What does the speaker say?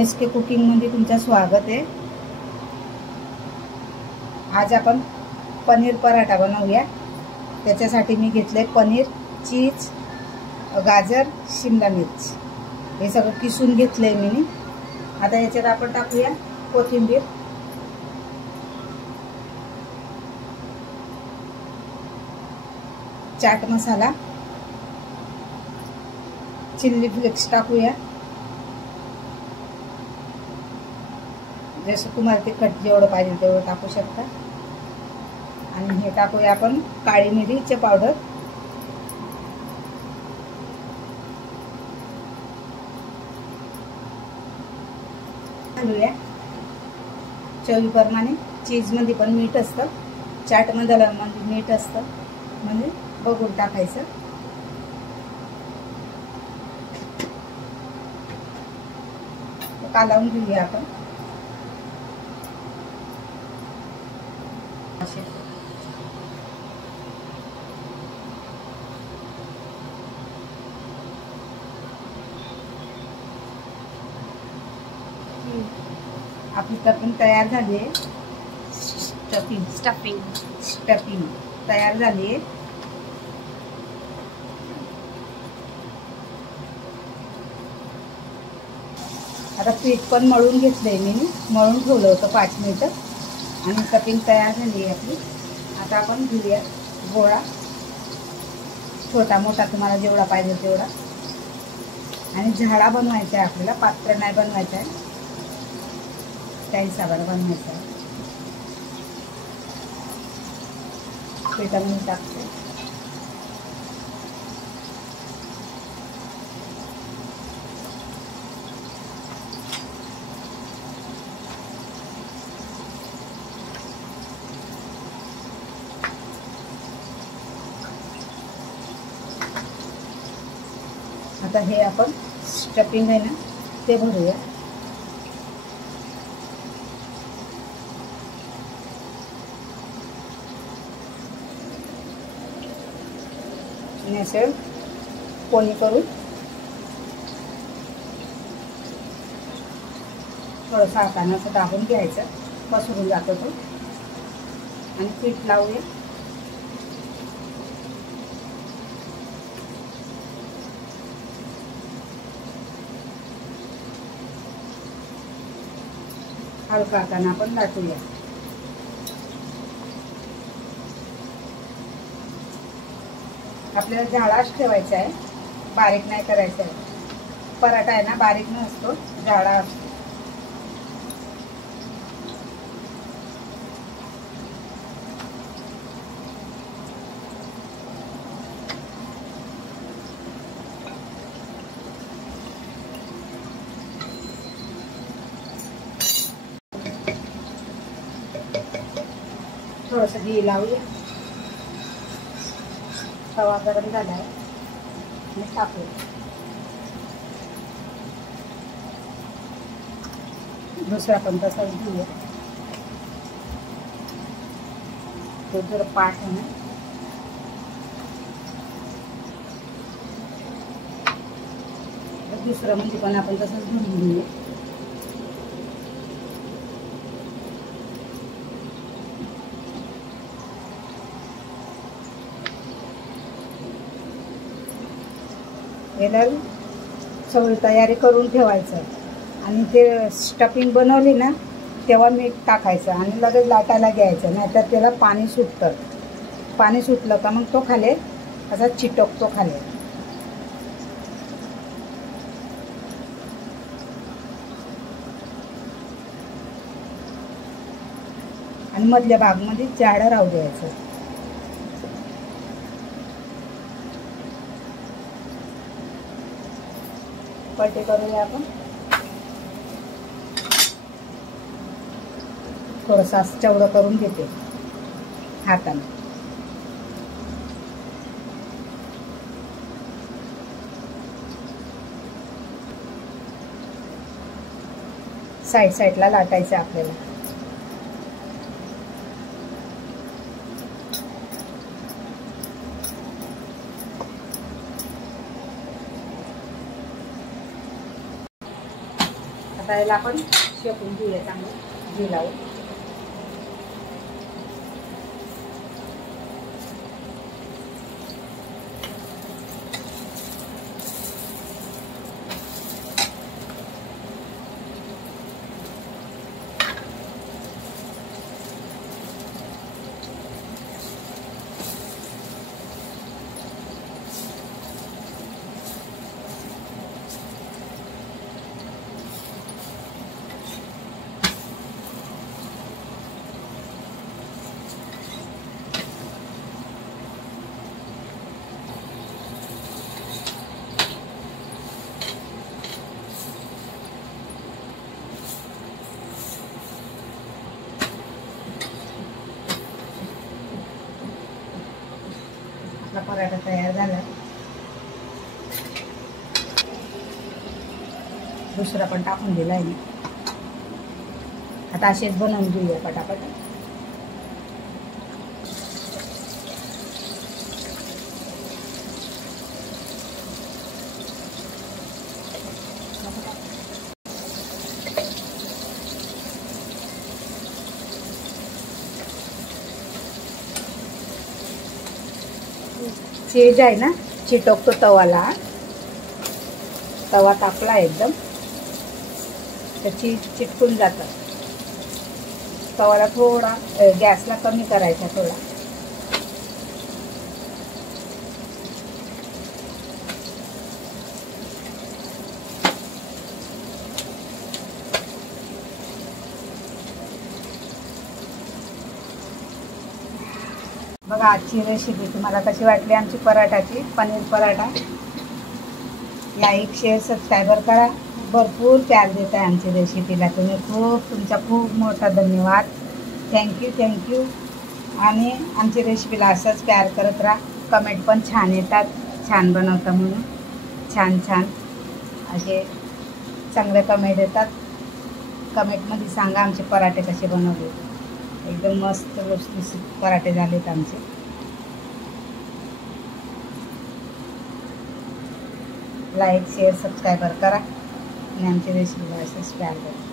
SK कुकिंगमध्ये तुमचं स्वागत आहे। आज आपण पनीर पराठा बनवूया। त्याच्यासाठी मी घेतले पनीर, चीज, गाजर, शिमला मिर्च हे सगळं किसून घेतले मी। आता याच्यात आपण टाकूया कोथिंबीर, चाट मसाला, चिल्ली फ्लेक्स टाकूया। जसं तुम्हाला तिखट जेवढं पाहिजे तेवढं टाकू शकता। आणि हे टाकूया आपण काळी मिरीची पावडर, घालूया चवीप्रमाणे। चीज मध्ये पण मीठ असतं, चाट मसाला मध्ये मीठ असतं, म्हणजे बघून टाकायचं। कालवून घेऊया आपण। आपली स्टफिंग तयार झाली आहे। स्टफिंग तयार झाली आहे। आता पीठ पण मळून घेतलंय मी, मळून ठेवलं होतं 5 मिनिटं आणि स्टफिंग तयार झाली आहे आपली। आता आपण घेऊया गोळा, छोटा मोठा तुम्हाला जेवढा पाहिजे तेवढा। आणि झाडा बनवायचा आहे आपल्याला, पात्र नाही बनवायचा आहे, त्या हिशोबाने बनवायचा आहे। पिठामध्ये टाकते। आता हे आपण स्टफिंग आहे ना ते भरूया। आणि असं कोणी करून थोडंसं हाताने असं दाबून घ्यायचं, पसरून जातो तो। आणि पीठ लावूया। हलका हाताने आपण लाटूया। आपल्याला जाडाच ठेवायचा आहे, बारीक नाही करायचा आहे। पराठा आहे ना बारीक नसतो, जाडा असतो। थोडंसं घी लावूया। तवा गरम झाला आहे आणि टाकूया। दुसरा पण तसाच घेऊया। तो जर पाठ आहे ना, दुसरं म्हणजे पण आपण तसंच घेऊन घेऊया। याला सगळी तयारी करून ठेवायचं आणि ते स्टफिंग बनवली ना तेव्हा मीठ टाकायचं आणि लगेच लाटायला घ्यायचं, नाहीतर त्याला पाणी सुटतं। पाणी सुटलं का मग तो खाली असा चिटकतो खाली। आणि मधल्या भागमध्ये जाडं राहू द्यायचं। पलटे करूया आपण। थोडंसं चवडं करून घेते हाताने। साईडला लाटायचं आपल्याला। आता याला आपण शेकून घेऊया चांगलं घी लावून. आपला पराठा तयार झाला. दुसरा पण टाकून दिला आहे. आता असेच बनवून घेऊया पटापट. चीज आहे ना, चिटकतो तवाला. तवा तापला एकदम तर चीज चिटकून जातं. तवाला थोडा गॅसला कमी करायचा थोडा. बघा आजची रेसिपी तुम्हाला कशी वाटली आमची पराठाची, paneer paratha. Like share subscriber करा. भरपूर प्यार देत आहे आमची रेसिपीला तुम्ही. तुमचा खूप मोठा धन्यवाद. थँक्यू. आणि आमची रेसिपीला असंच प्यार करत राहा. कमेंट पण छान येतात, छान बनवता म्हणून. छान असे चांगले कमेंट येतात. कमेंटमध्ये सांगा आमचे पराठे कसे बनवले. एकदम मस्त लुसलुसीत पराठे झालेत आमचे. लाईक शेअर सबस्क्राईबर करा आणि आमची रेसिपीला असंच प्यार करा.